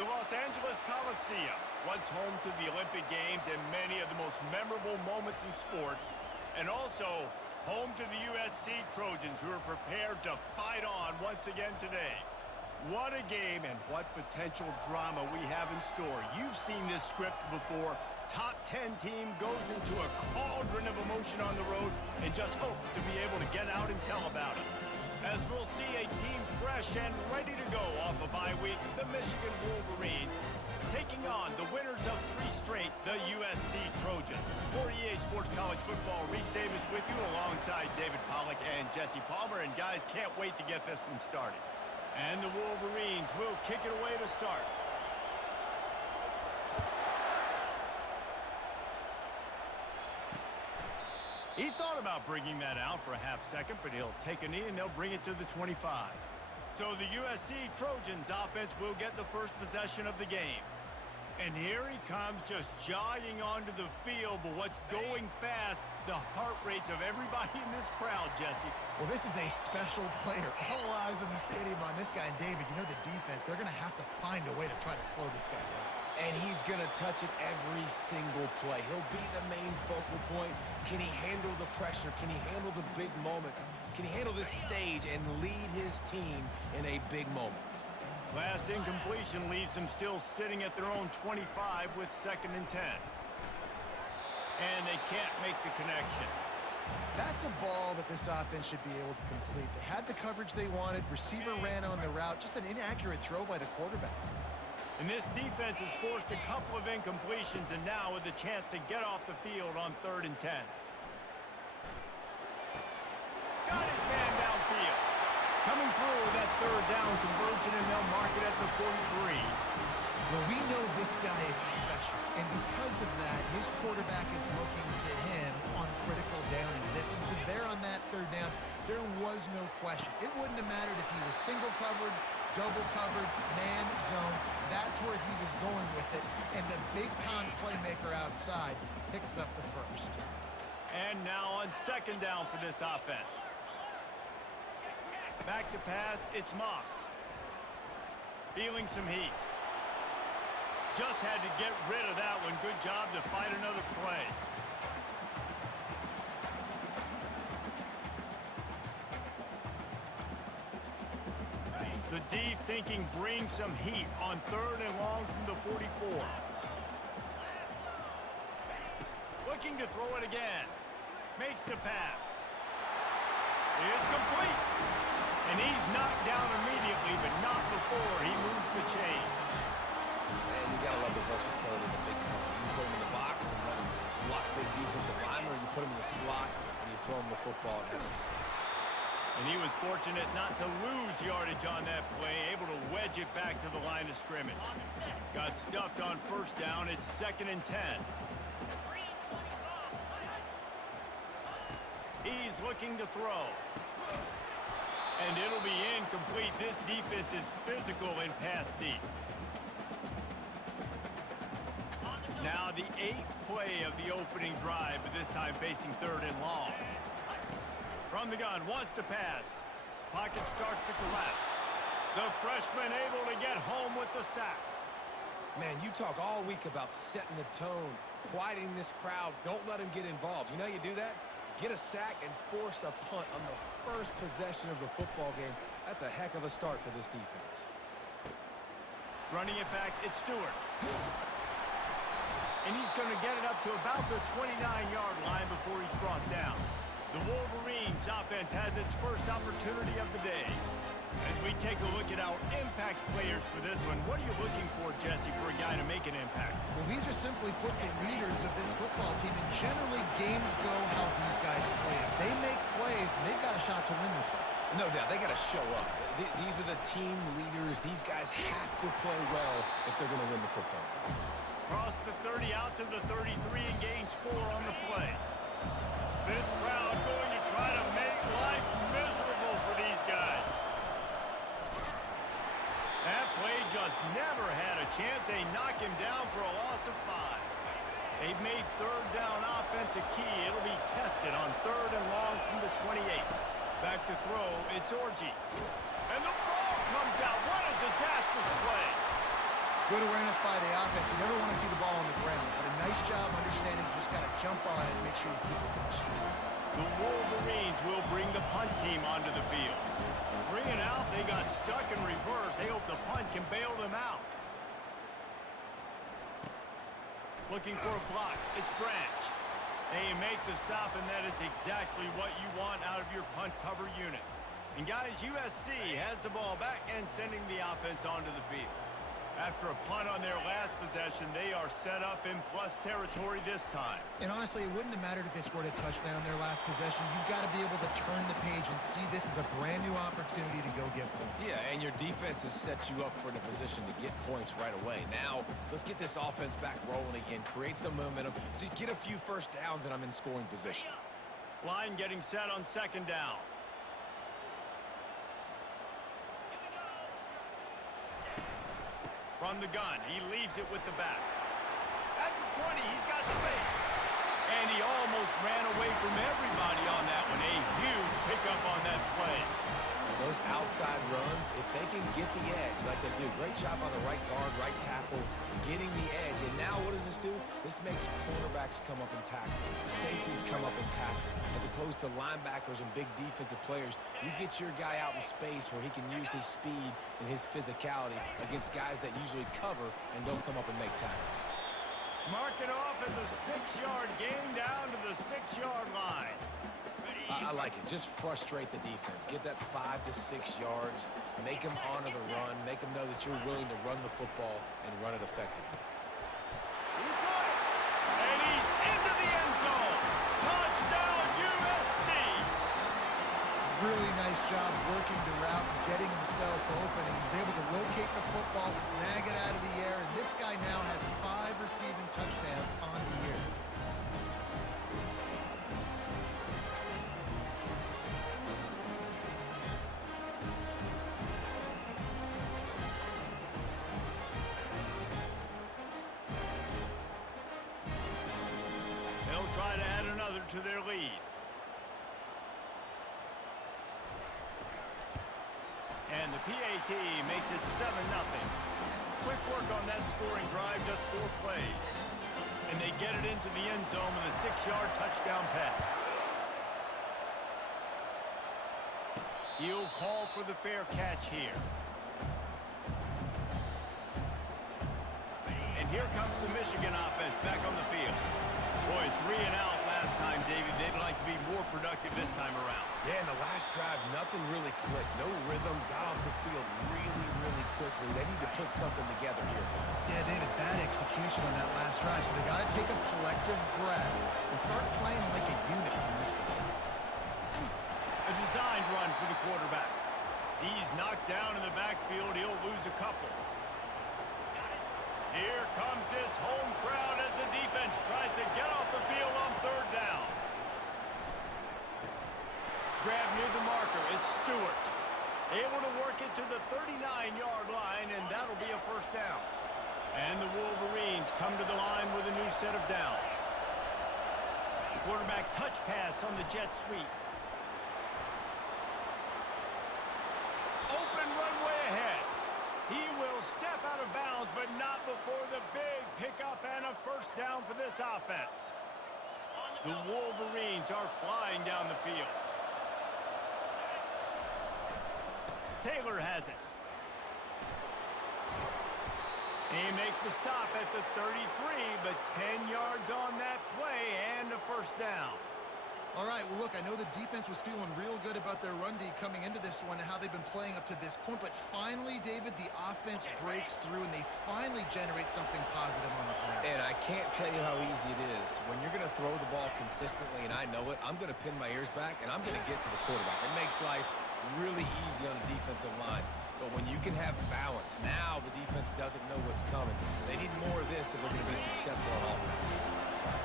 The Los Angeles Coliseum, once home to the Olympic Games and many of the most memorable moments in sports, and also home to the USC Trojans, who are prepared to fight on once again today. What a game and what potential drama we have in store. You've seen this script before. Top 10 team goes into a cauldron of emotion on the road and just hopes to be able to get out and tell about it. As we'll see a team fresh and ready to go off a bye week, the Michigan Wolverines, taking on the winners of 3 straight, the USC Trojans. For EA Sports College Football, Reese Davis with you alongside David Pollack and Jesse Palmer. And guys, can't wait to get this one started. And the Wolverines will kick it away to start. He thought about bringing that out for a half second, but he'll take a knee and they'll bring it to the 25. So the USC Trojans offense will get the first possession of the game. And here he comes, just jogging onto the field, but what's going fast, the heart rates of everybody in this crowd, Jesse. Well, this is a special player. All eyes in the stadium on this guy. And David, you know the defense, they're going to have to find a way to try to slow this guy down. And he's going to touch it every single play. He'll be the main focal point. Can he handle the pressure? Can he handle the big moments? Can he handle this stage and lead his team in a big moment? Last incompletion leaves them still sitting at their own 25 with 2nd and 10. And they can't make the connection. That's a ball that this offense should be able to complete. They had the coverage they wanted. Receiver ran on the route. Just an inaccurate throw by the quarterback. And this defense has forced a couple of incompletions, and now with a chance to get off the field on 3rd and 10. Got his man downfield. Coming through with that 3rd down conversion, and they'll mark it at the 43. Well, we know this guy is special, and because of that, his quarterback is looking to him on critical down and distances. There on that 3rd down, there was no question. It wouldn't have mattered if he was single covered, double covered, man zone. That's where he was going with it, and the big-time playmaker outside picks up the first. And now on 2nd down for this offense. Back to pass, it's Moss. Feeling some heat. Just had to get rid of that one. Good job to fight another play. The D thinking brings some heat on 3rd and long from the 44. Looking to throw it again. Makes the pass. It's complete. And he's knocked down immediately, but not before he moves the chains. And you got to love the versatility of the big fella. You can put him in the box and let him block big defensive linemen, or you put him in the slot and you throw him the football and have success. And he was fortunate not to lose yardage on that play, able to wedge it back to the line of scrimmage. Got stuffed on 1st down. It's 2nd and 10. He's looking to throw. And it'll be incomplete. This defense is physical in pass deep. Now the 8th play of the opening drive, but this time facing 3rd and long. From the gun, wants to pass. Pocket starts to collapse. The freshman able to get home with the sack. Man, you talk all week about setting the tone, quieting this crowd. Don't let him get involved. You know how you do that? Get a sack and force a punt on the first possession of the football game. That's a heck of a start for this defense. Running it back, it's Stewart. And he's going to get it up to about the 29-yard line before he's brought down. The Wolverines offense has its first opportunity of the day. As we take a look at our impact players for this one, what are you looking for, Jesse, for a guy to make an impact? Well, these are simply put the leaders of this football team, and generally games go how these guys play. If they make plays, they've got a shot to win this one. No doubt, they got to show up. These are the team leaders. These guys have to play well if they're going to win the football game. Cross the 30 out to the 33 and gains 4 on the play. This crowd going to try to make life miserable for these guys. That play just never had a chance. They knock him down for a loss of 5. They've made 3rd down offense a key. It'll be tested on 3rd and long from the 28. Back to throw, it's Orji. And the ball comes out. What a disastrous play. Good awareness by the offense. You never want to see the ball on the ground, but a nice job understanding you just got to jump on it and make sure you keep possession. The Wolverines will bring the punt team onto the field. Bringing out, they got stuck in reverse. They hope the punt can bail them out. Looking for a block. It's Branch. They make the stop, and that is exactly what you want out of your punt cover unit. And guys, USC has the ball back and sending the offense onto the field. After a punt on their last possession, they are set up in plus territory this time. And honestly, it wouldn't have mattered if they scored a touchdown their last possession. You've got to be able to turn the page and see this as a brand new opportunity to go get points. Yeah, and your defense has set you up for the position to get points right away. Now, let's get this offense back rolling again, create some momentum, just get a few first downs, and I'm in scoring position. Line getting set on second down. From the gun, he leaves it with the back. At the 20, he's got space. And he almost ran away from everybody on that one. A huge pickup on that play. Those outside runs, if they can get the edge like they do, great job on the right guard, right tackle, getting the edge. And now what does this do? This makes cornerbacks come up and tackle. Safeties come up and tackle. As opposed to linebackers and big defensive players, you get your guy out in space where he can use his speed and his physicality against guys that usually cover and don't come up and make tackles. Mark it off as a 6-yard gain down to the 6-yard line. I like it. Just frustrate the defense. Get that 5 to 6 yards. Make them honor the run. Make them know that you're willing to run the football and run it effectively. He got it. And he's into the end zone. Touchdown, USC. Really nice job working the route and getting himself open. He was able to locate the football, snag it out of the air, and this guy now has 5 receiving touchdowns on the year. They'll try to add another to their lead. And the PAT makes it 7-0. Quick work on that scoring drive, just 4 plays. And they get it into the end zone with a 6-yard touchdown pass. He'll call for the fair catch here. And here comes the Michigan offense back on the field. Boy, 3 and out last time, David. They'd like to be more productive this time around. Yeah, in the last drive, nothing really clicked. No rhythm, got off the field really, really quickly. They need to put something together here. Yeah, David, bad execution on that last drive, so they got to take a collective breath and start playing like a unit in this game. A designed run for the quarterback. He's knocked down in the backfield. He'll lose a couple. Here comes this home crowd as the defense tries to get off the field on third down. Grab near the marker. It's Stewart. Able to work it to the 39-yard line, and that'll be a first down. And the Wolverines come to the line with a new set of downs. Quarterback touch pass on the jet sweep. Open runway ahead. He will step out of bounds, but not before the big pickup and a first down for this offense. The Wolverines are flying down the field. Taylor has it. They make the stop at the 33, but 10 yards on that play and a first down. All right, well, look, I know the defense was feeling real good about their run D coming into this one and how they've been playing up to this point, but finally, David, the offense breaks through and they finally generate something positive on the ground. And I can't tell you how easy it is. When you're going to throw the ball consistently, and I know it, I'm going to pin my ears back, and I'm going to get to the quarterback. It makes life really easy on the defensive line. But when you can have balance, now the defense doesn't know what's coming. They need more of this if they're going to be successful on offense.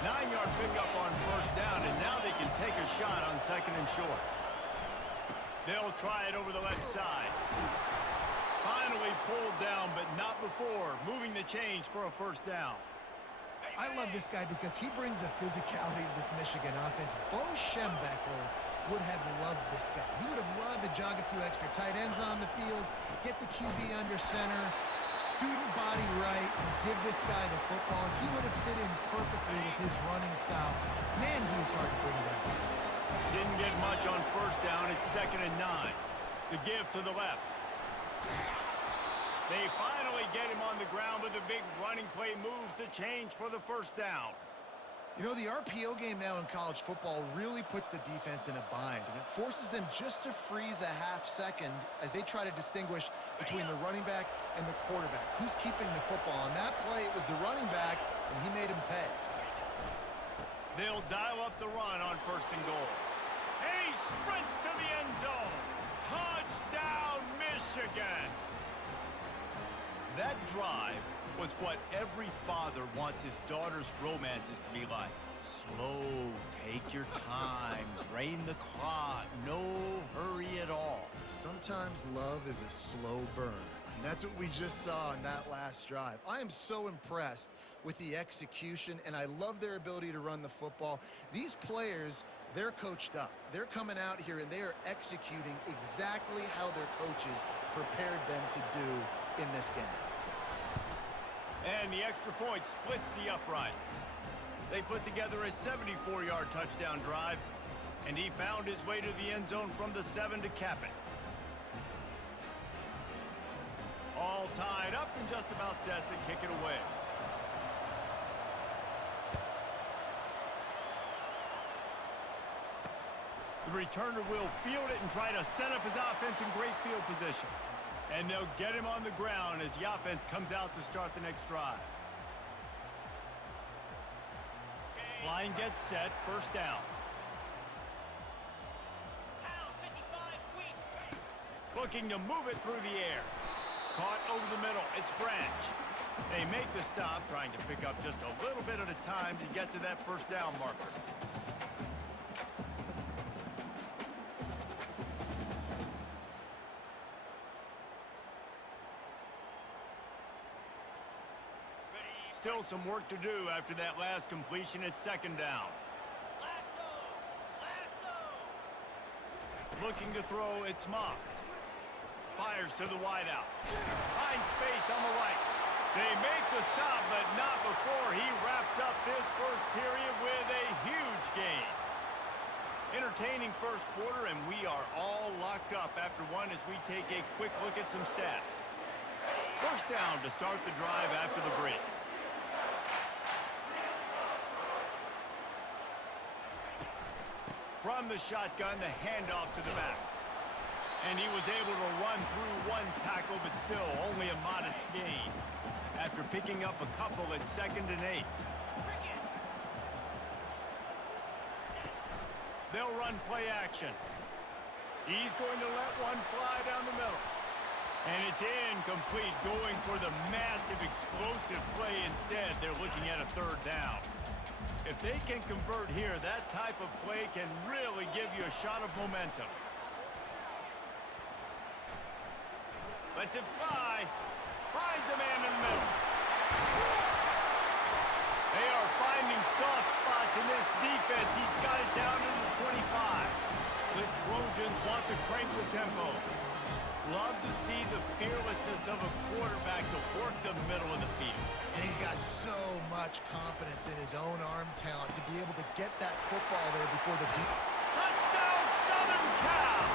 9-yard pickup on first down, and now they can take a shot on second and short. They'll try it over the left side. Finally pulled down, but not before moving the chains for a first down. I love this guy because he brings a physicality to this Michigan offense. Bo Schembechler would have loved this guy. He would have loved to jog a few extra tight ends on the field, get the QB under center, student body right and give this guy the football, he would have fit in perfectly with his running style. Man, he was hard to bring down. Didn't get much on first down. It's 2nd and 9. The give to the left. They finally get him on the ground with a big running play moves the change for the first down. You know, the RPO game now in college football really puts the defense in a bind, and it forces them just to freeze a half second as they try to distinguish between the running back and the quarterback. Who's keeping the football? On that play, it was the running back, and he made him pay. They'll dial up the run on 1st and goal. And he sprints to the end zone. Touchdown, Michigan! That drive was what every father wants his daughter's romances to be like. Slow, take your time, drain the clock, no hurry at all. Sometimes love is a slow burn, and that's what we just saw in that last drive. I am so impressed with the execution, and I love their ability to run the football. These players, they're coached up. They're coming out here, and they are executing exactly how their coaches prepared them to do in this game. And the extra point splits the uprights. They put together a 74-yard touchdown drive, and he found his way to the end zone from the 7 to cap it. All tied up and just about set to kick it away. The returner will field it and try to set up his offense in great field position. And they'll get him on the ground as the offense comes out to start the next drive. Line gets set, 1st down. Looking to move it through the air. Caught over the middle, it's Branch. They make the stop, trying to pick up just a little bit at a time to get to that 1st down marker. Still some work to do after that last completion at 2nd down. Looking to throw, it's Moss. Fires to the wideout. Finds space on the right. They make the stop, but not before he wraps up this first period with a huge gain. Entertaining first quarter, and we are all locked up after one as we take a quick look at some stats. 1st down to start the drive after the break. From the shotgun, the handoff to the back. And he was able to run through one tackle, but still only a modest gain after picking up a couple at 2nd and 8. They'll run play action. He's going to let one fly down the middle. And it's incomplete, going for the massive explosive play instead. They're looking at a 3rd down. If they can convert here, that type of play can really give you a shot of momentum. Lets it fly. Finds a man in the middle. They are finding soft spots in this defense. He's got it down to the 25. The Trojans want to crank the tempo. Love to see the fearlessness of a quarterback to work the middle of the field. And he's got so much confidence in his own arm talent to be able to get that football there before the deep. Touchdown, Southern Cal!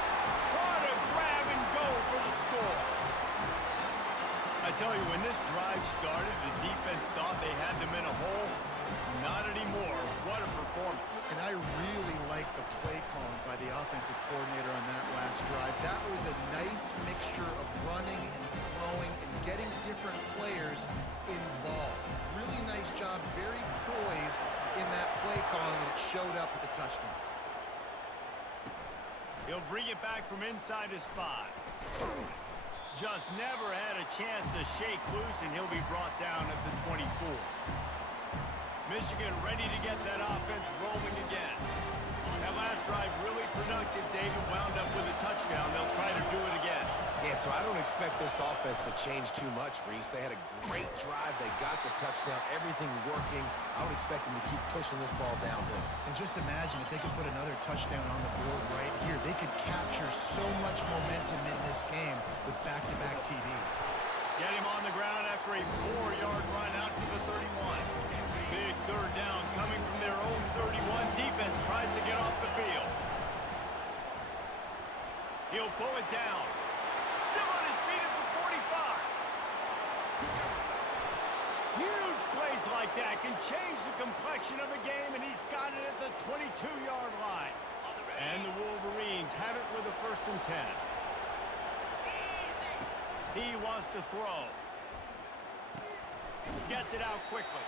What a grab and go for the score. I tell you, when this drive started, the defense thought they had them in a hole. Not anymore. What a performance. And I really like the play calling by the offensive coordinator on that last drive. That was a nice mixture of running and throwing and getting different players involved. Really nice job, very poised in that play calling, and it showed up with a touchdown. He'll bring it back from inside his 5. Just never had a chance to shake loose, and he'll be brought down at the 24. Michigan ready to get that offense rolling again. That last drive really productive. David wound up with a touchdown. They'll try to do it again. Yeah, so I don't expect this offense to change too much, Reese. They had a great drive. They got the touchdown. Everything working. I would expect them to keep pushing this ball downhill. And just imagine if they could put another touchdown on the board right here. They could capture so much momentum in this game with back-to-back TDs. Get him on the ground after a 4-yard run out to the 31. Big third down coming from their own 31. Defense tries to get off the field. He'll pull it down. Still on his feet at the 45. Huge plays like that can change the complexion of a game, and he's got it at the 22-yard line. And the Wolverines have it with a 1st and 10. He wants to throw. Gets it out quickly.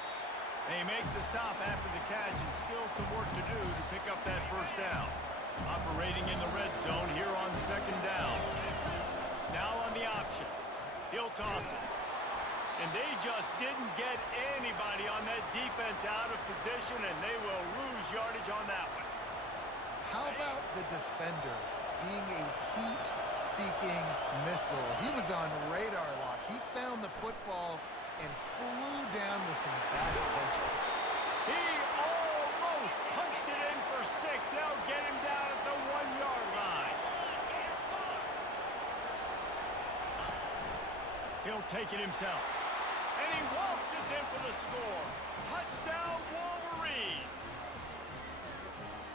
They make the stop after the catch, and still some work to do to pick up that 1st down. Operating in the red zone here on 2nd down. Now on the option. He'll toss it. And they just didn't get anybody on that defense out of position, and they will lose yardage on that one. How about the defender being a heat-seeking missile? He was on radar lock. He found the football and flew down with some bad intentions. He almost punched it in for 6. They'll get him down at the 1-yard line. He'll take it himself. And he waltzes in for the score. Touchdown, Wolverines.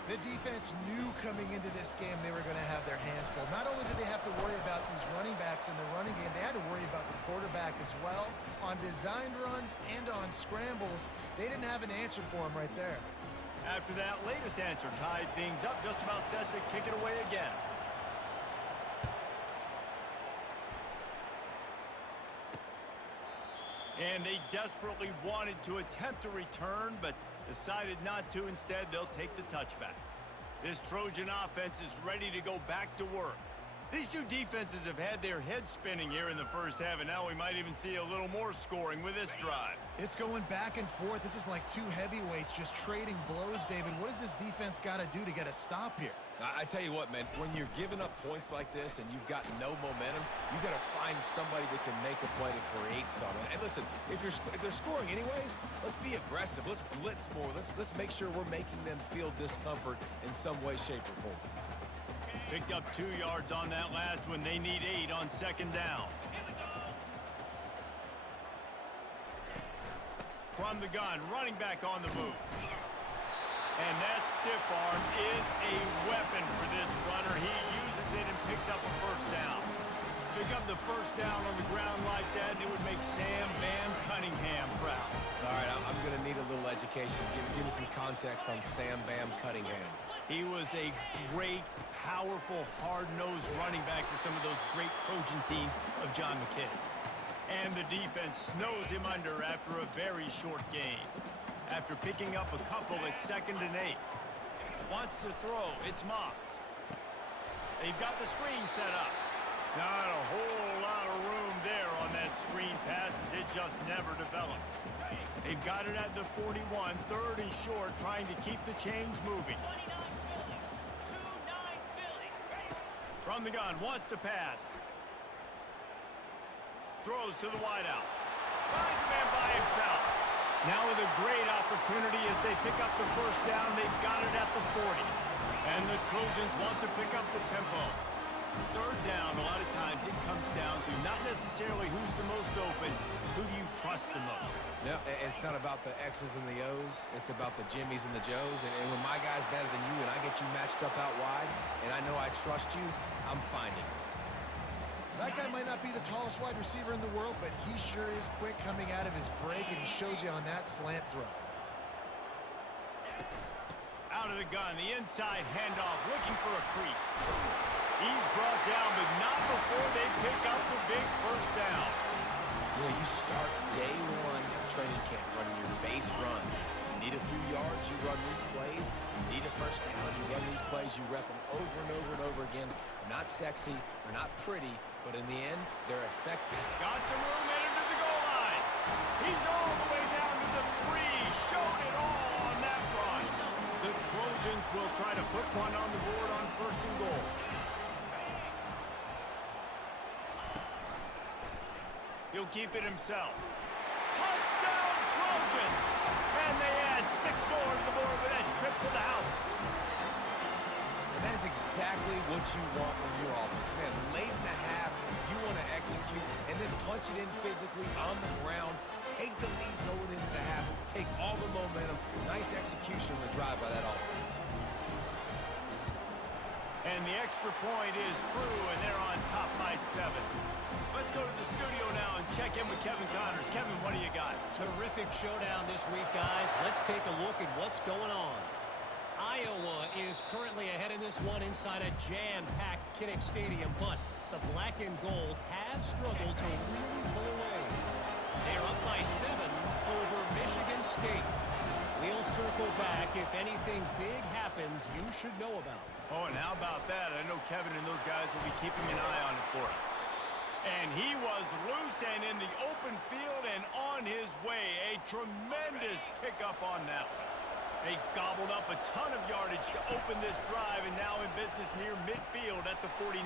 The defense knew coming into this game they were going to have their hands full. Not only did they have to worry about these running backs in the running game, they had to worry about the quarterback as well. On designed runs and on scrambles, they didn't have an answer for him right there. After that latest answer tied things up, just about set to kick it away again. And they desperately wanted to attempt a return, but decided not to. Instead, they'll take the touchback. This Trojan offense is ready to go back to work. These two defenses have had their heads spinning here in the 1st half, and now we might even see a little more scoring with this drive. It's going back and forth. This is like two heavyweights just trading blows, David. What does this defense got to do to get a stop here? I tell you what, man, when you're giving up points like this and you've got no momentum, you got to find somebody that can make a play to create something. And listen, if they're scoring anyways, let's be aggressive. Let's blitz more. Let's make sure we're making them feel discomfort in some way, shape, or form. Picked up 2 yards on that last one. They need 8 on 2nd down. From the gun, running back on the move. And that stiff arm is a weapon for this runner. He uses it and picks up a 1st down. Pick up the 1st down on the ground like that, and it would make Sam Bam Cunningham proud. All right, I'm going to need a little education. Give me some context on Sam Bam Cunningham. He was a great, powerful, hard-nosed running back for some of those great Trojan teams of John McKay. And the defense snows him under after a very short game. After picking up a couple at 2nd and 8. Wants to throw. It's Moss. They've got the screen set up. Not a whole lot of room there on that screen pass as it just never developed. They've got it at the 41, 3rd and short, trying to keep the chains moving. From the gun, wants to pass. Throws to the wideout. Finds a man by himself. Now with a great opportunity as they pick up the 1st down. They've got it at the 40. And the Trojans want to pick up the tempo. 3rd down, a lot of times it comes down to not necessarily who's the most open, who do you trust the most? Yeah, it's not about the X's and the O's. It's about the Jimmys and the Joes. And when my guy's better than you and I get you matched up out wide and I know I trust you, I'm finding you. That guy might not be the tallest wide receiver in the world, but he sure is quick coming out of his break, and he shows you on that slant throw. Out of the gun, the inside handoff, looking for a crease. He's brought down, but not before they pick up the big 1st down. You know, you start day 1 of training camp running your base runs. You need a few yards, you run these plays. You need a 1st down, you run these plays. You rep them over and over and over again. They're not sexy, they're not pretty, but in the end, they're effective. Got some room headed to the goal line. He's all the way down to the 3. Showed it all on that run. The Trojans will try to put one on the board on 1st and goal. He'll keep it himself. Touchdown, Trojans! And they add 6 more to the board with that trip to the house. And That is exactly what you want from your offense, man. Late in the half, you want to execute and then punch it in physically on the ground. Take the lead going into the half. Take all the momentum. Nice execution on the drive by that offense. And the extra point is true, and they're on top by 7. Let's go to the studio now and check in with Kevin Connors. Kevin, what do you got? Terrific showdown this week, guys. Let's take a look at what's going on. Iowa is currently ahead in this one inside a jam-packed Kinnick Stadium, but the black and gold have struggled to really pull away. They're up by 7 over Michigan State. We'll circle back. If anything big happens, you should know about. Oh, and how about that? I know Kevin and those guys will be keeping an eye on it for us. And he was loose and in the open field and on his way. A tremendous pickup on that one. They gobbled up a ton of yardage to open this drive and now in business near midfield at the 49.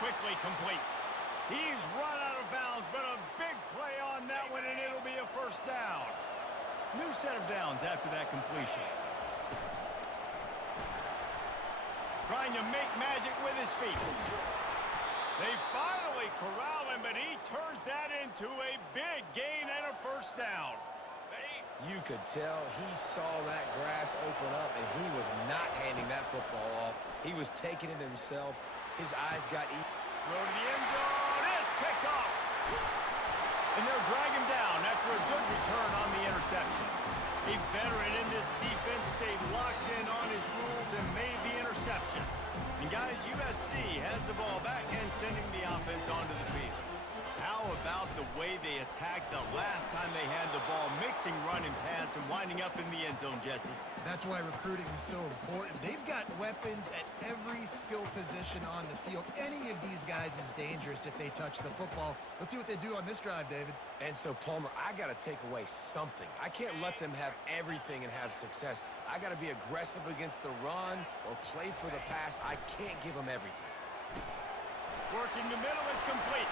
Quickly complete. He's run out of bounds, but a big play on that one, and it'll be a first down. New set of downs after that completion. Trying to make magic with his feet. They finally corral him, but he turns that into a big gain and a first down. You could tell he saw that grass open up, and he was not handing that football off. He was taking it himself. His eyes got eaten. Throw to the end zone. It's picked off. And they'll drag him down after a good return on the interception. A veteran in this defense stayed locked in on his rules and made the interception. And guys, USC has the ball back and sending the offense onto the field. How about the way they attacked the last time they had the ball, mixing run and pass and winding up in the end zone, Jesse? That's why recruiting is so important. They've got weapons at every skill position on the field. Any of these guys is dangerous if they touch the football. Let's see what they do on this drive, David. And so, Palmer, I got to take away something. I can't let them have everything and have success. I got to be aggressive against the run or play for the pass. I can't give them everything. Working the middle, it's complete.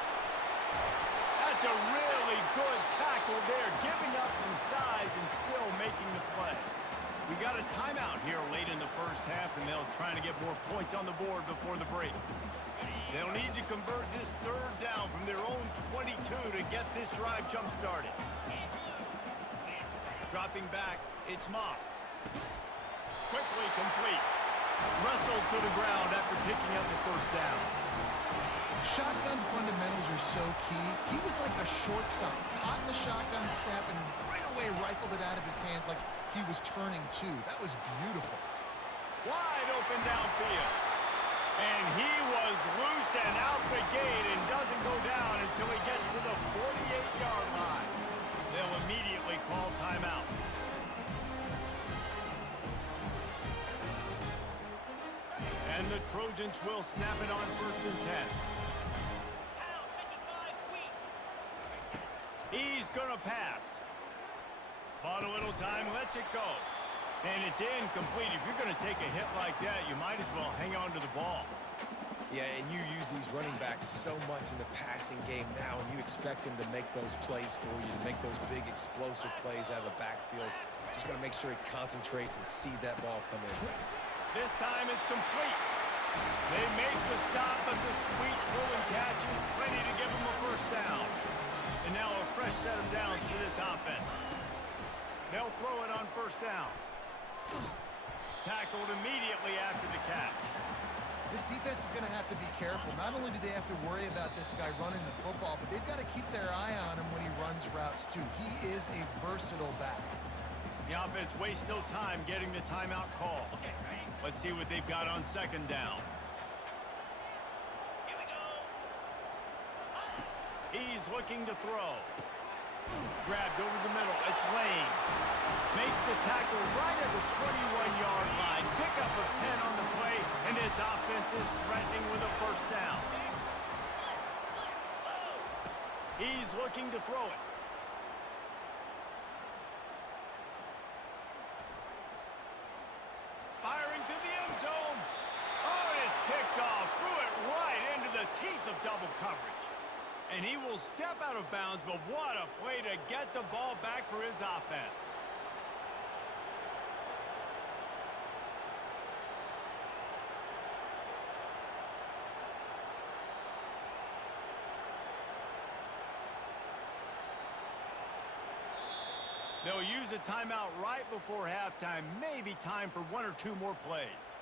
That's a really good tackle there, giving up some size and still making the play. We got a timeout here late in the first half, and they'll try to get more points on the board before the break. They'll need to convert this third down from their own 22 to get this drive jump-started. Dropping back, it's Moss. Quickly complete. Wrestled to the ground after picking up the first down. Shotgun fundamentals are so key. He was like a shortstop, caught the shotgun snap and right away rifled it out of his hands like he was turning two. That was beautiful. Wide open downfield. And he was loose and out the gate and doesn't go down until he gets to the 48-yard line. They'll immediately call timeout. And the Trojans will snap it on 1st and 10. He's going to pass. Bought a little time, lets it go. And it's incomplete. If you're going to take a hit like that, you might as well hang on to the ball. Yeah, and you use these running backs so much in the passing game now, and you expect him to make those plays for you, to make those big explosive plays out of the backfield. Just got to make sure he concentrates and see that ball come in. This time it's complete. They make the stop, but the sweet rolling catch is plenty to give them a first down. And now a fresh set of downs for this offense. They'll throw it on 1st down. Tackled immediately after the catch. This defense is going to have to be careful. Not only do they have to worry about this guy running the football, but they've got to keep their eye on him when he runs routes too. He is a versatile back. The offense wastes no time getting the timeout call. Let's see what they've got on 2nd down. He's looking to throw. Grabbed over the middle. It's Lane. Makes the tackle right at the 21-yard line. Pickup of 10 on the play, and this offense is threatening with a first down. He's looking to throw it. Firing to the end zone. Oh, and it's picked off. Threw it right into the teeth of double coverage. And he will step out of bounds, but what a play to get the ball back for his offense. They'll use a timeout right before halftime. Maybe time for 1 or 2 more plays.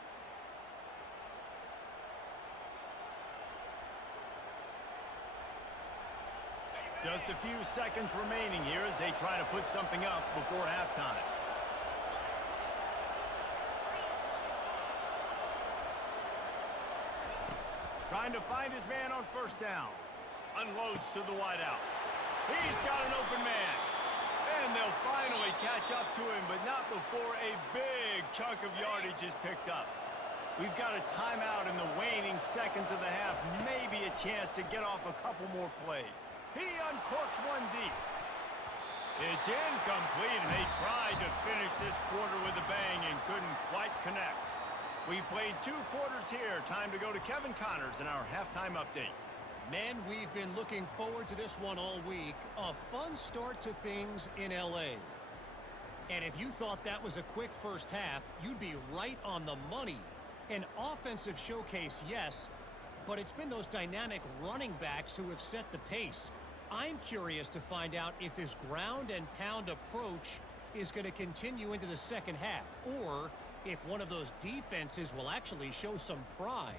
Just a few seconds remaining here as they try to put something up before halftime. Trying to find his man on first down. Unloads to the wideout. He's got an open man. And they'll finally catch up to him, but not before a big chunk of yardage is picked up. We've got a timeout in the waning seconds of the half. Maybe a chance to get off a couple more plays. He uncorks one deep. It's incomplete, and they tried to finish this quarter with a bang and couldn't quite connect. We've played 2 quarters here. Time to go to Kevin Connors in our halftime update. Men, we've been looking forward to this one all week. A fun start to things in L.A. And if you thought that was a quick first half, you'd be right on the money. An offensive showcase, yes, but it's been those dynamic running backs who have set the pace. I'm curious to find out if this ground and pound approach is going to continue into the second half, or if one of those defenses will actually show some pride.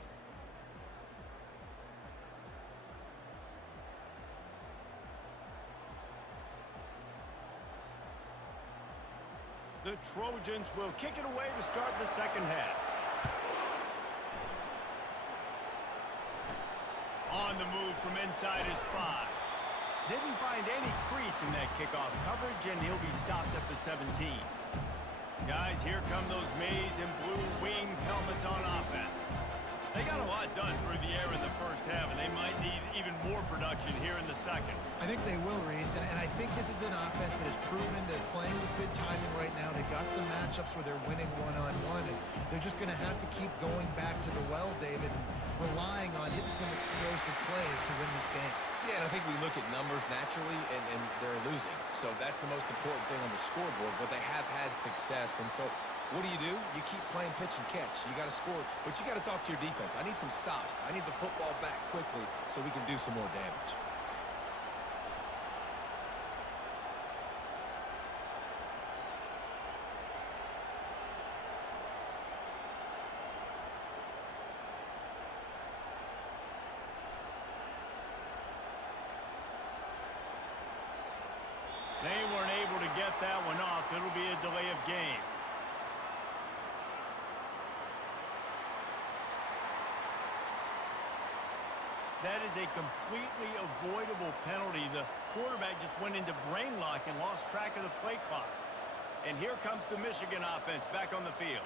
The Trojans will kick it away to start the second half. On the move from inside his 5. Didn't find any crease in that kickoff coverage, and he'll be stopped at the 17. Guys, here come those maize and blue winged helmets on offense. They got a lot done through the air in the first half, and they might need even more production here in the second. I think they will, Reese, and I think this is an offense that has proven they're playing with good timing right now. They've got some matchups where they're winning one-on-one, and they're just going to have to keep going back to the well, David, and relying on hitting some explosive plays to win this game. Yeah, and I think we look at numbers naturally, and they're losing. So that's the most important thing on the scoreboard, but they have had success. And so what do? You keep playing pitch and catch. You got to score, but you got to talk to your defense. I need some stops. I need the football back quickly so we can do some more damage. They weren't able to get that one off. It'll be a delay of game. That is a completely avoidable penalty. The quarterback just went into brain lock and lost track of the play clock. And here comes the Michigan offense back on the field.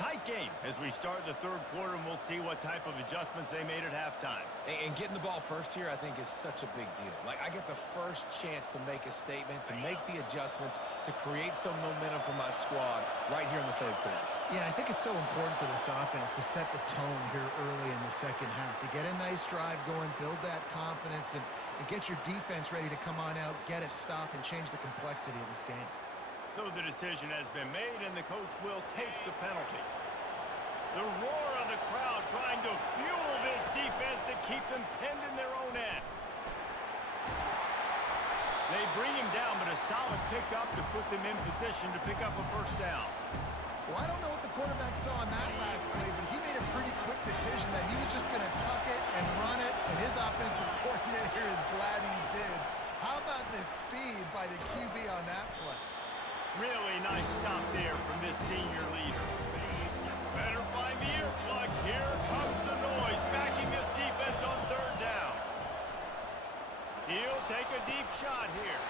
Tight game as we start the third quarter, and we'll see what type of adjustments they made at halftime. And getting the ball first here, I think, is such a big deal. Like, I get the first chance to make a statement, to make the adjustments, to create some momentum for my squad right here in the third quarter. Yeah, I think it's so important for this offense to set the tone here early in the second half, to get a nice drive going, build that confidence, and get your defense ready to come on out, get a stop, and change the complexity of this game. So the decision has been made, and the coach will take the penalty. The roar of the crowd trying to fuel this defense to keep them pinned in their own end. They bring him down, but a solid pickup to put them in position to pick up a first down. Well, I don't know what the quarterback saw on that last play, but he made a pretty quick decision that he was just going to tuck it and run it, and his offensive coordinator is glad he did. How about the speed by the QB on that play? Really nice stop there from this senior leader. Better find the earplugs. Here comes the noise, backing this defense on third down. He'll take a deep shot here.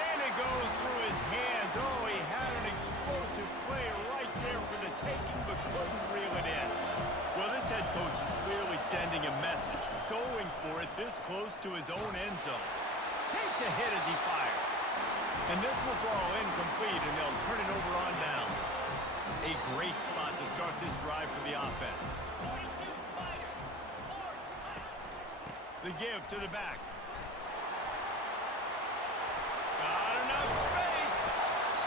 And it goes through his hands. Oh, he had an explosive play right there for the taking, but couldn't reel it in. Well, this head coach is clearly sending a message, going for it this close to his own end zone. Takes a hit as he fires. And this will fall incomplete, and they'll turn it over on downs. A great spot to start this drive for the offense. The give to the back. Got enough space.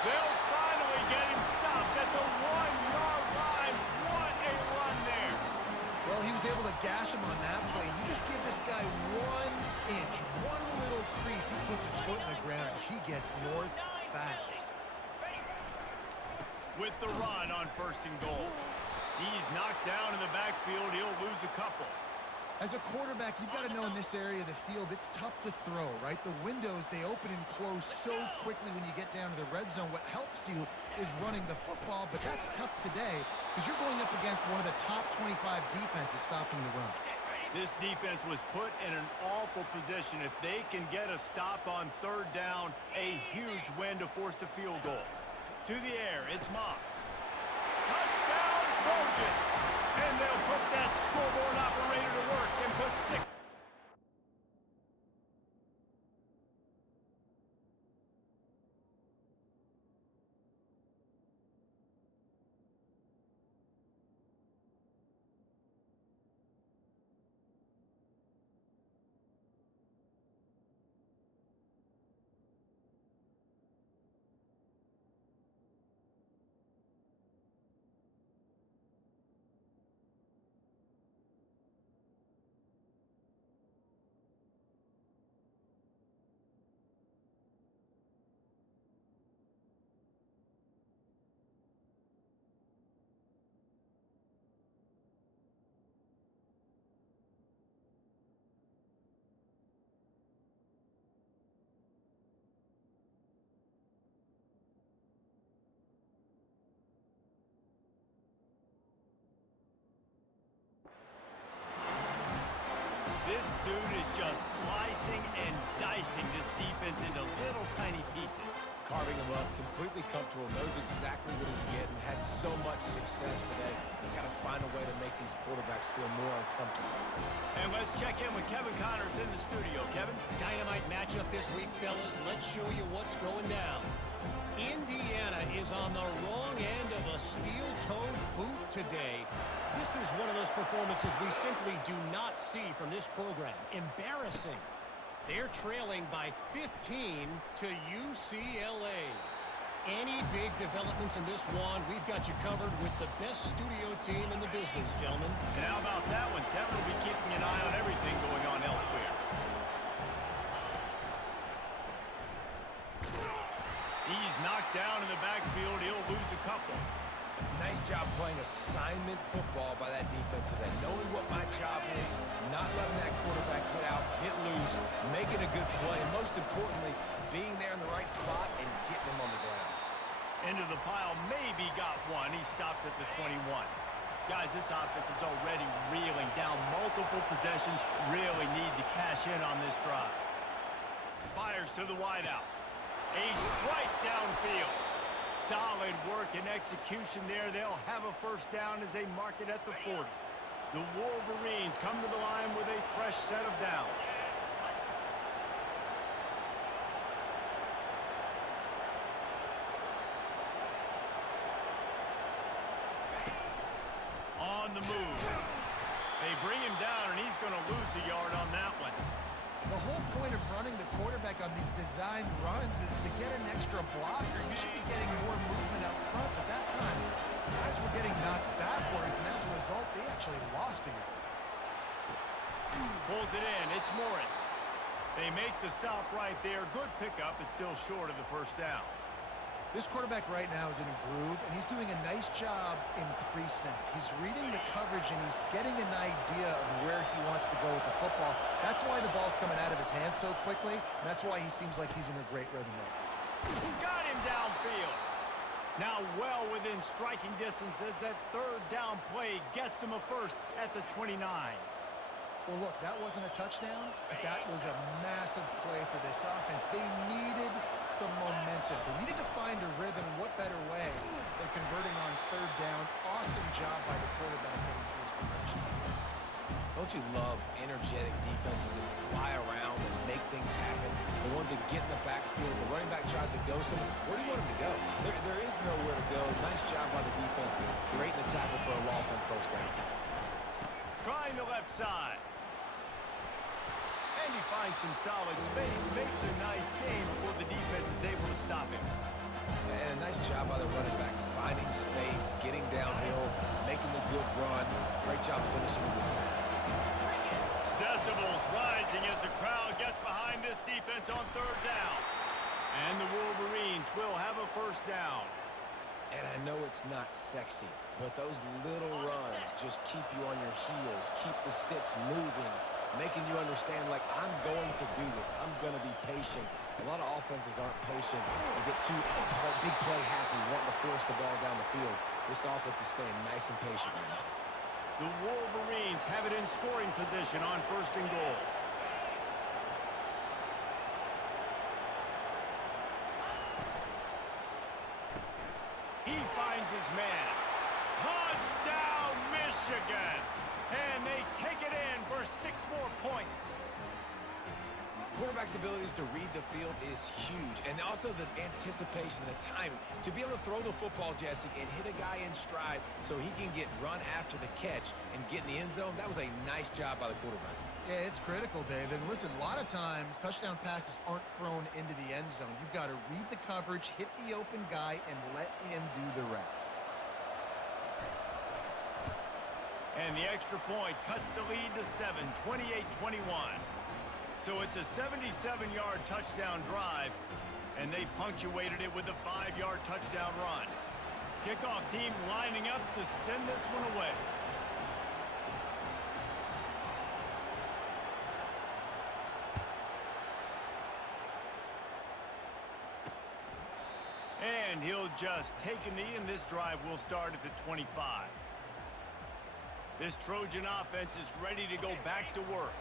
They'll finally get him stopped at the 1-yard line. What a run there. Well, he was able to gash him on that play. You just give this guy 1 inch, one little crease. He puts his foot in the ground. He gets north fast. With the run on 1st and goal. He's knocked down in the backfield. He'll lose a couple. As a quarterback, you've got to know in this area of the field, it's tough to throw, right? The windows, they open and close so quickly when you get down to the red zone. What helps you is running the football, but that's tough today because you're going up against one of the top 25 defenses stopping the run. This defense was put in an awful position. If they can get a stop on 3rd down, a huge win to force the field goal. To the air, it's Moss. Touchdown, Trojan! And they'll put that scoreboard operator to work and put 6. This dude is just slicing and dicing this defense into little tiny pieces. Carving him up, completely comfortable, knows exactly what he's getting, had so much success today. You've got to find a way to make these quarterbacks feel more uncomfortable. And let's check in with Kevin Connors in the studio. Kevin? Dynamite matchup this week, fellas. Let's show you what's going down. Indiana is on the wrong end of a steel-toed boot today. This is one of those performances we simply do not see from this program. Embarrassing. They're trailing by 15 to UCLA. Any big developments in this one, we've got you covered with the best studio team in the business, gentlemen. And how about that one? Kevin will be keeping an eye on everything going on elsewhere. He's knocked down in the backfield. He'll lose a couple. Nice job playing assignment football by that defensive end. Knowing what my job is, not letting that quarterback get out, get loose, making a good play, and most importantly, being there in the right spot and getting him on the ground. Into the pile, maybe got one. He stopped at the 21. Guys, this offense is already reeling down multiple possessions. Really need to cash in on this drive. Fires to the wideout. A strike downfield. Solid work and execution there. They'll have a 1st down as they mark it at the 40. The Wolverines come to the line with a fresh set of downs. On the move. They bring him down, and he's going to lose a yard on that one. The whole point of running the quarterback on these designed runs is to get an extra blocker. You should be getting more movement up front, but that time, guys were getting knocked backwards, and as a result, they actually lost a yard. Pulls it in. It's Morris. They make the stop right there. Good pickup. It's still short of the 1st down. This quarterback right now is in a groove, and he's doing a nice job in pre-snap. He's reading the coverage, and he's getting an idea of where he wants to go with the football. That's why the ball's coming out of his hands so quickly, and that's why he seems like he's in a great rhythm right now. Got him downfield. Now well within striking distance as that 3rd down play gets him a 1st at the 29. Well, look, that wasn't a touchdown, but that was a massive play for this offense. They needed some momentum. They needed to find a rhythm, and what better way than converting on 3rd down. Awesome job by the quarterback getting through his progression. Don't you love energetic defenses that fly around and make things happen? The ones that get in the backfield, the running back tries to go somewhere. Where do you want him to go? There is nowhere to go. Nice job by the defense, creating the tackle for a loss on 1st down. Trying the left side. And he finds some solid space, makes a nice game before the defense is able to stop him. And a nice job by the running back, finding space, getting downhill, making the good run. Great job finishing with his pads. Decibels rising as the crowd gets behind this defense on 3rd down. And the Wolverines will have a first down. And I know it's not sexy, but those little runs just keep you on your heels, keep the sticks moving, making you understand, like, I'm going to do this. I'm going to be patient. A lot of offenses aren't patient. They get too big play happy, wanting to force the ball down the field. This offense is staying nice and patient right now. The Wolverines have it in scoring position on first and goal. He finds his man. Touchdown, Michigan! And they take it in for 6 more points. Quarterback's abilities to read the field is huge, and also the anticipation, the timing. To be able to throw the football, Jesse, and hit a guy in stride so he can get run after the catch and get in the end zone, that was a nice job by the quarterback. Yeah, it's critical, David. And listen, a lot of times touchdown passes aren't thrown into the end zone. You've got to read the coverage, hit the open guy, and let him do the rest. And the extra point cuts the lead to 7, 28-21. So it's a 77-yard touchdown drive, and they punctuated it with a 5-yard touchdown run. Kickoff team lining up to send this one away. And he'll just take a knee, and this drive will start at the 25. This Trojan offense is ready to go back to work.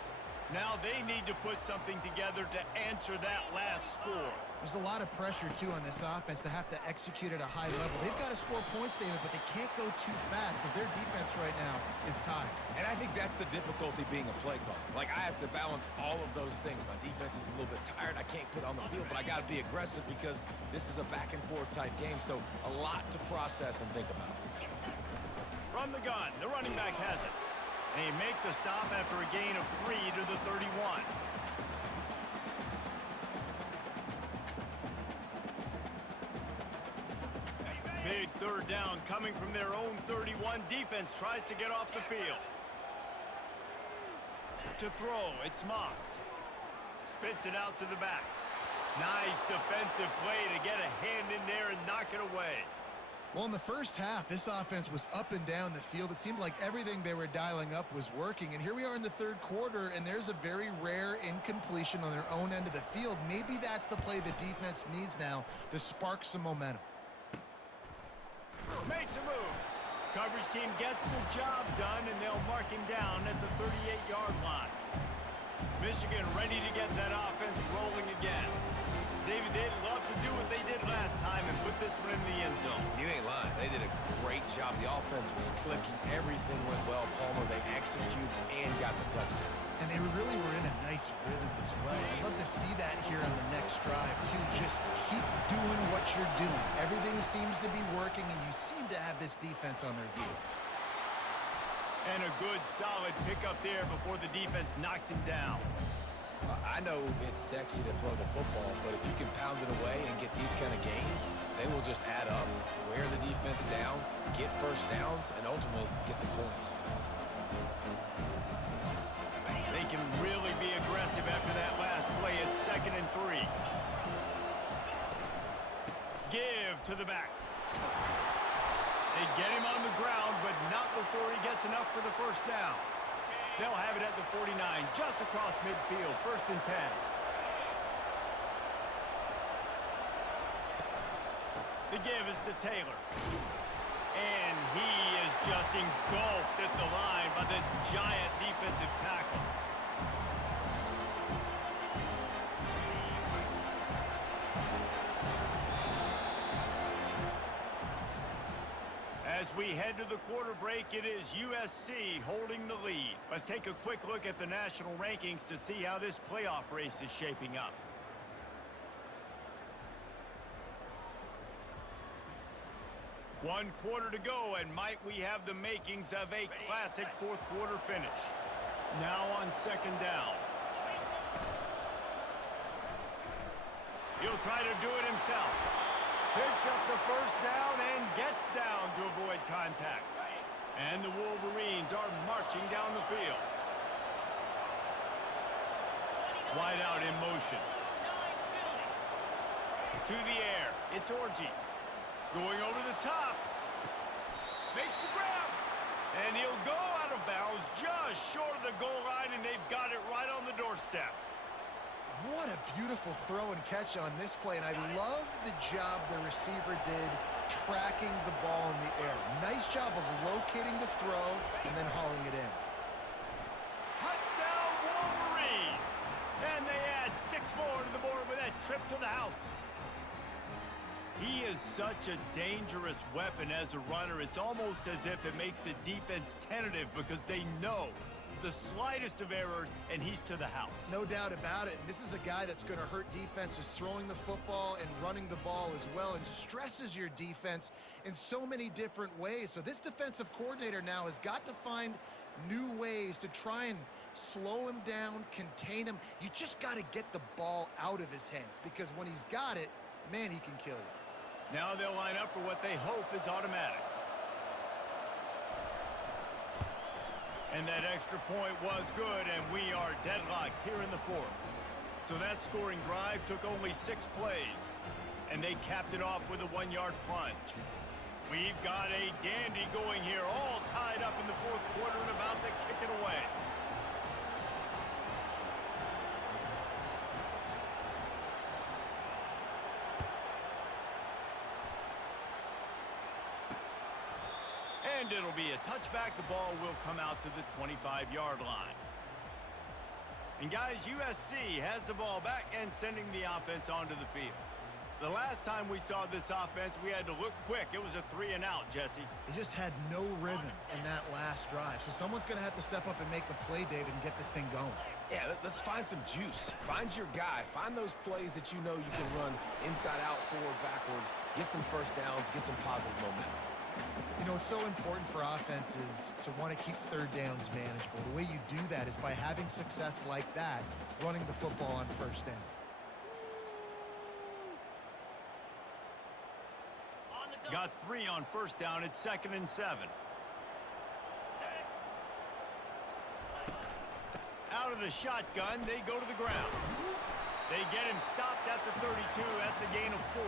Now they need to put something together to answer that last score. There's a lot of pressure, too, on this offense to have to execute at a high level. They've got to score points, David, but they can't go too fast because their defense right now is tied. And I think that's the difficulty being a play caller. Like, I have to balance all of those things. My defense is a little bit tired. I can't put it on the field, but I got to be aggressive because this is a back-and-forth type game, so a lot to process and think about. From the gun, the running back has it. They make the stop after a gain of 3 to the 31. Big third down coming from their own 31. Defense tries to get off the field. To throw, it's Moss. Spits it out to the back. Nice defensive play to get a hand in there and knock it away. Well, in the first half, this offense was up and down the field. It seemed like everything they were dialing up was working. And here we are in the third quarter, and there's a very rare incompletion on their own end of the field. Maybe that's the play the defense needs now to spark some momentum. Makes a move. Coverage team gets the job done, and they'll mark him down at the 38-yard line. Michigan ready to get that offense rolling again. David, they'd love to do what they did last time and put this one in the end zone. You ain't lying. They did a great job. The offense was clicking. Everything went well. Palmer, they executed and got the touchdown. And they really were in a nice rhythm as well. I'd love to see that here on the next drive, too. Just keep doing what you're doing. Everything seems to be working, and you seem to have this defense on their heels. And a good, solid pickup there before the defense knocks him down. I know it's sexy to throw the football, but if you can pound it away and get these kind of gains, they will just add up, wear the defense down, get first downs, and ultimately get some points. They can really be aggressive after that last play. It's 2nd and 3. Give to the back. They get him on the ground, but not before he gets enough for the first down. They'll have it at the 49, just across midfield, 1st and 10. The give is to Taylor. And he is just engulfed at the line by this giant defensive tackle. As we head to the quarter break, it is USC holding the lead. Let's take a quick look at the national rankings to see how this playoff race is shaping up. One quarter to go, and might we have the makings of a classic fourth quarter finish. Now on 2nd down. He'll try to do it himself. Picks up the first down and gets down to avoid contact. And the Wolverines are marching down the field. Wide out in motion. To the air. It's Orgy. Going over the top. Makes the grab. And he'll go out of bounds just short of the goal line, and they've got it right on the doorstep. What a beautiful throw and catch on this play, and I love the job the receiver did tracking the ball in the air. Nice job of locating the throw and then hauling it in. Touchdown, Wolverines! And they add 6 more to the board with that trip to the house. He is such a dangerous weapon as a runner. It's almost as if it makes the defense tentative because they know the slightest of errors, and he's to the house. No doubt about it. And this is a guy that's going to hurt defenses throwing the football and running the ball as well, and stresses your defense in so many different ways. So this defensive coordinator now has got to find new ways to try and slow him down, contain him. You just got to get the ball out of his hands, because when he's got it, man, he can kill you. Now they'll line up for what they hope is automatic. And that extra point was good, and we are deadlocked here in the 4th. So that scoring drive took only 6 plays, and they capped it off with a 1-yard plunge. We've got a dandy going here, all tied up in the 4th quarter and about to kick it away. And it'll be a touchback. The ball will come out to the 25-yard line. And guys, USC has the ball back and sending the offense onto the field. The last time we saw this offense, we had to look quick. It was a 3-and-out, Jesse. He just had no rhythm in that last drive. So someone's going to have to step up and make a play, David, and get this thing going. Yeah, let's find some juice. Find your guy. Find those plays that you know you can run inside out, forward, backwards. Get some first downs. Get some positive momentum. You know, it's so important for offenses to want to keep third downs manageable. The way you do that is by having success like that, running the football on first down. Got 3 on first down. It's 2nd and 7. Out of the shotgun, they go to the ground. They get him stopped at the 32. That's a gain of 4.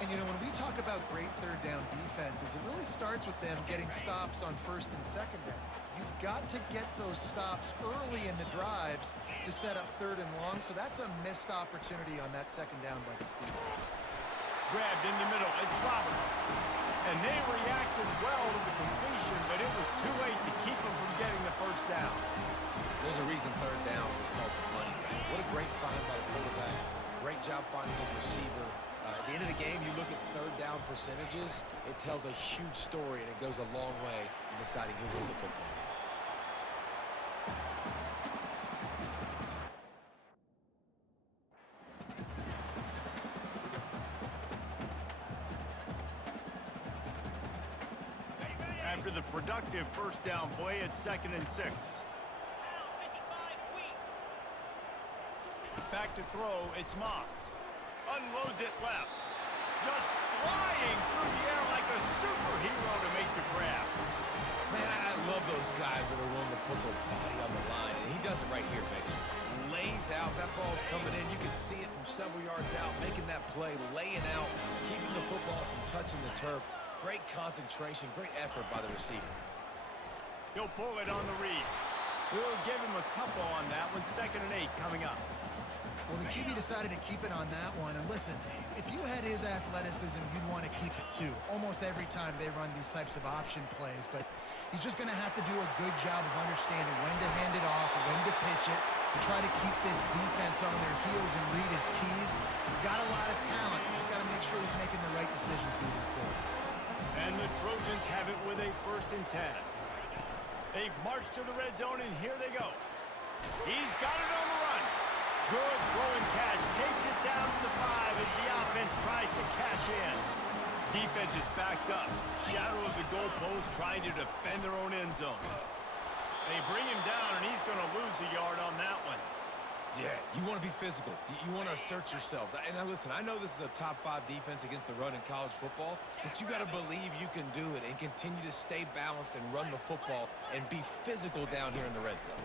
And, you know, when we talk about great third down defenses, it really starts with them getting stops on first and second down. You've got to get those stops early in the drives to set up 3rd and long, so that's a missed opportunity on that 2nd down by this defense. Grabbed in the middle. It's Roberts. And they reacted well to the completion, but it was too late to keep them from getting the first down. There's a reason 3rd down is called the money down. What a great find by the quarterback. Great job finding his receiver. At the end of the game, you look at 3rd down percentages, it tells a huge story, and it goes a long way in deciding who wins a football game. After the productive first down play, it's 2nd and 6. Back to throw, it's Moss. Unloads it left. Just flying through the air like a superhero to make the grab. Man, I love those guys that are willing to put their body on the line, and he does it right here, man. Just lays out. That ball's coming in. You can see it from several yards out, making that play, laying out, keeping the football from touching the turf. Great concentration, great effort by the receiver. He'll pull it on the read. We'll give him a couple on that one. 2nd and 8 coming up. Well, the QB decided to keep it on that one. And listen, if you had his athleticism, you'd want to keep it too. Almost every time they run these types of option plays. But he's just going to have to do a good job of understanding when to hand it off, when to pitch it, and try to keep this defense on their heels and read his keys. He's got a lot of talent. He's got to make sure he's making the right decisions moving forward. And the Trojans have it with a 1st and 10. They've marched to the red zone, and here they go. He's got it on the run. Good throw and catch. Takes it down to the 5 as the offense tries to cash in. Defense is backed up. Shadow of the goalpost trying to defend their own end zone. They bring him down, and he's going to lose a yard on that one. Yeah, you want to be physical. You want to assert yourselves. And now listen, I know this is a top 5 defense against the run in college football, but you got to believe you can do it and continue to stay balanced and run the football and be physical down here in the red zone.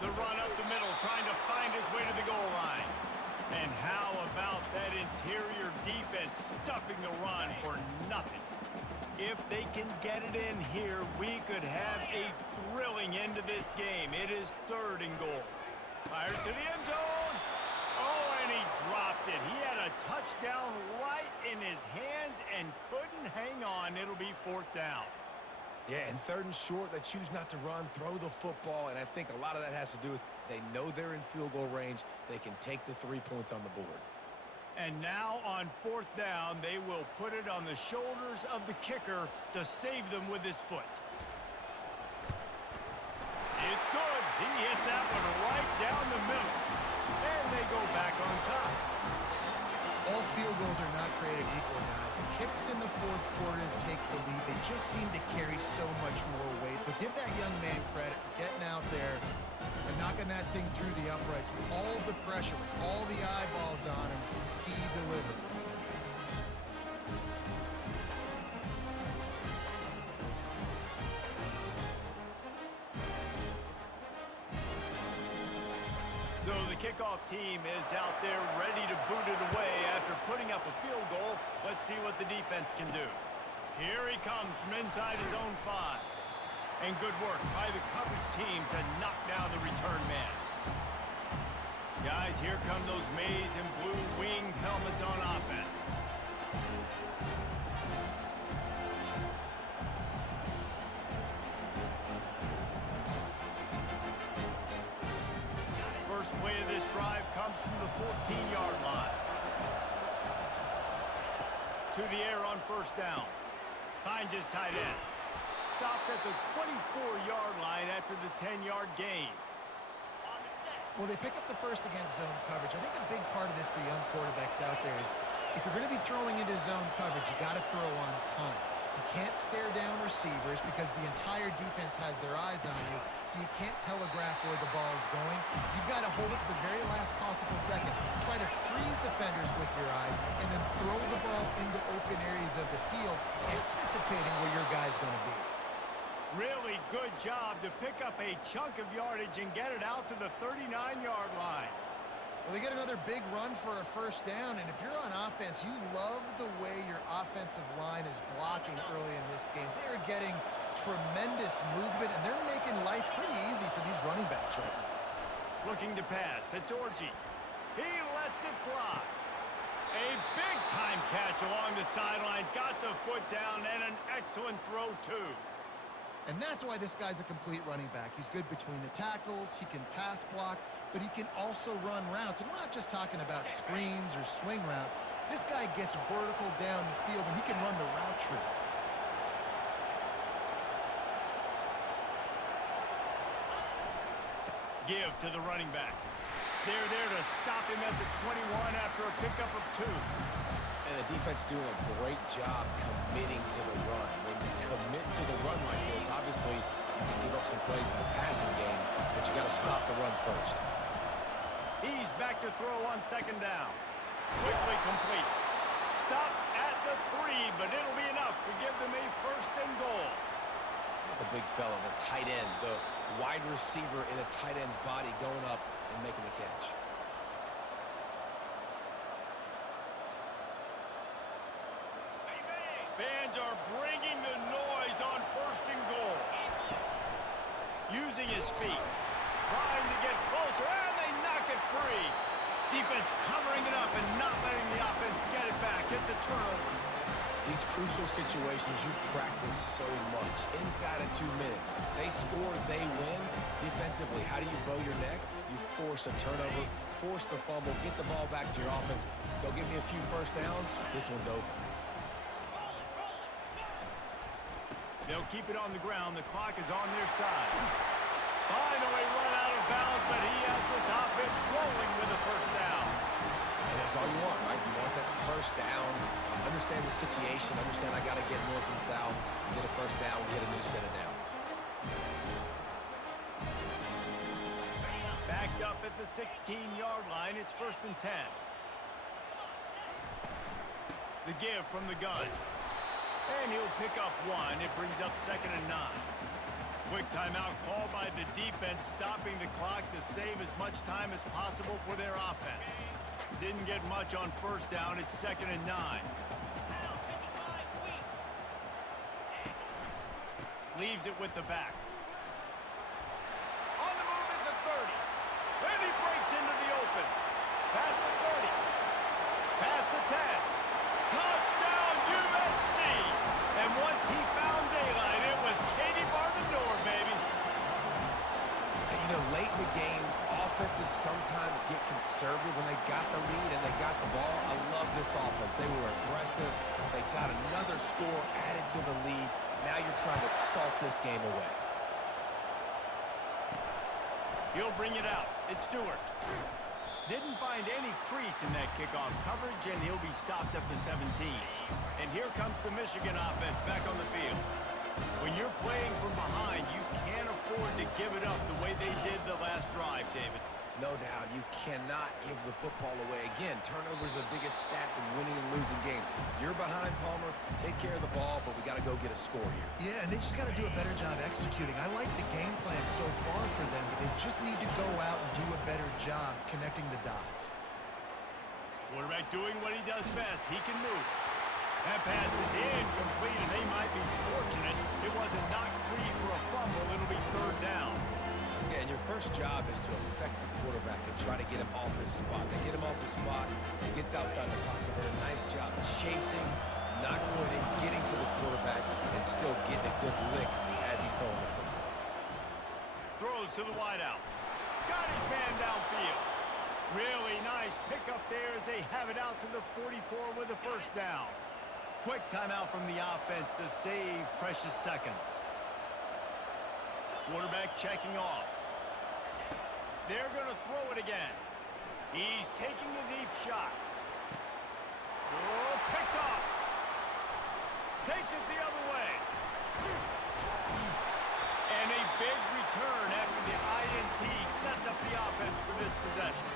The run up the middle, trying to find his way to the goal line. And how about that interior defense stuffing the run for nothing? If they can get it in here, we could have a thrilling end to this game. It is 3rd and goal. Fires to the end zone. Oh, and he dropped it. He had a touchdown right in his hands and couldn't hang on. It'll be 4th down. Yeah, and 3rd and short, they choose not to run, throw the football, and I think a lot of that has to do with they know they're in field goal range. They can take the 3 points on the board. And now on 4th down, they will put it on the shoulders of the kicker to save them with his foot. It's good. He hit that one right down the middle. And they go back on top. All field goals are not created equal, guys. Kicks in the 4th quarter to take the lead. They just seem to carry so much more weight. So give that young man credit for getting out there and knocking that thing through the uprights with all the pressure, with all the eyeballs on him. He delivered. So the kickoff team is out there ready to boot it away after putting up a field goal. Let's see what the defense can do. Here he comes from inside his own 5. And good work by the coverage team to knock down the return man. Guys, here come those maize and blue winged helmets on offense. First play of this drive comes from the 14-yard line. To the air on 1st down. Finds his tight end. Stopped at the 24-yard line after the 10-yard gain. Well, they pick up the first against zone coverage. I think a big part of this for young quarterbacks out there is if you're going to be throwing into zone coverage, you got to throw on time. You can't stare down receivers because the entire defense has their eyes on you, so you can't telegraph where the ball is going. You've got to hold it to the very last possible second. Try to freeze defenders with your eyes and then throw the ball into open areas of the field, anticipating where your guy's going to be. Really good job to pick up a chunk of yardage and get it out to the 39-yard line. Well, they get another big run for a 1st down, and if you're on offense, you love the way your offensive line is blocking early in this game. They're getting tremendous movement, and they're making life pretty easy for these running backs right now. Looking to pass. It's Orji. He lets it fly. A big-time catch along the sidelines. Got the foot down, and an excellent throw, too. And that's why this guy's a complete running back. He's good between the tackles, he can pass block, but he can also run routes. And we're not just talking about screens or swing routes. This guy gets vertical down the field, and he can run the route tree. Give to the running back. They're there to stop him at the 21 after a pickup of 2. And the defense doing a great job committing to the run. When you commit to the run like this, obviously you can give up some plays in the passing game, but you got to stop the run first. He's back to throw on 2nd down. Quickly complete. Stopped at the 3, but it'll be enough to give them a 1st and goal. The big fella, the tight end, the wide receiver in a tight end's body going up and making the catch. Fans are bringing the noise on 1st and goal. Using his feet. Trying to get closer, and they knock it free. Defense covering it up and not letting the offense get it back. It's a turnover. These crucial situations you practice so much. Inside of 2 minutes, they score, they win. Defensively, how do you bow your neck? You force a turnover, force the fumble, get the ball back to your offense. Go get me a few 1st downs. This one's over. They'll keep it on the ground. The clock is on their side. Finally run out of bounds, but he has this offense rolling with a 1st down. And that's all you want, right? You want that 1st down. Understand the situation. Understand I got to get north and south, get a 1st down, get a new set of downs. Backed up at the 16-yard line. It's 1st and 10. The give from the gun. And he'll pick up 1. It brings up 2nd and 9. Quick timeout called by the defense, stopping the clock to save as much time as possible for their offense. Didn't get much on first down. It's 2nd and 9. Leaves it with the back. On the move at the 30. And he breaks into the open. Past the 30. Past the 10. Touchdown, USC! And once he found daylight, it was Katie bar the door, baby. And, you know, late in the games, offenses sometimes get conservative when they got the lead and they got the ball. I love this offense. They were aggressive. They got another score added to the lead. Now you're trying to salt this game away. He'll bring it out. It's Stewart. Didn't find any crease in that kickoff coverage, and he'll be stopped at the 17. And here comes the Michigan offense back on the field. When you're playing from behind, you can't afford to give it up the way they did the last drive, David. No doubt, you cannot give the football away. Again, turnovers are the biggest stats in winning and losing games. You're behind, Palmer. Take care of the ball, but we got to go get a score here. Yeah, and they just got to do a better job executing. I like the game plan so far for them, but they just need to go out and do a better job connecting the dots. Quarterback doing what he does best. He can move. That pass is incomplete, and they might be fortunate it wasn't knocked free for a fumble. It'll be 3rd down. Yeah, and your first job is to affect the quarterback and try to get him off his spot. They get him off his spot, he gets outside the pocket. They did a nice job chasing, not quitting, getting to the quarterback, and still getting a good lick as he's throwing the football. Throws to the wideout. Got his man downfield. Really nice pickup there as they have it out to the 44 with a 1st down. Quick timeout from the offense to save precious seconds. Quarterback checking off. They're going to throw it again. He's taking a deep shot. Oh, picked off. Takes it the other way. And a big return after the INT sets up the offense for this possession.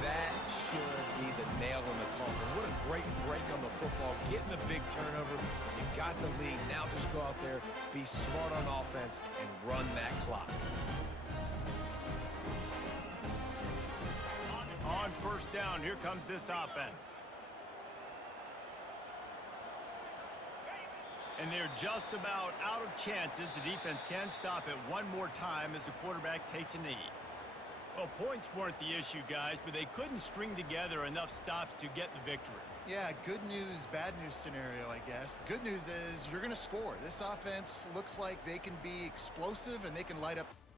That should be the nail in the coffin. What a great break on the football. Getting the big turnover. You got the lead. Now just go out there, be smart on offense, and run that clock. On 1st down, here comes this offense. And they're just about out of chances. The defense can stop it one more time as the quarterback takes a knee. Well, points weren't the issue, guys, but they couldn't string together enough stops to get the victory. Yeah, good news, bad news scenario, I guess. Good news is you're going to score. This offense looks like they can be explosive and they can light up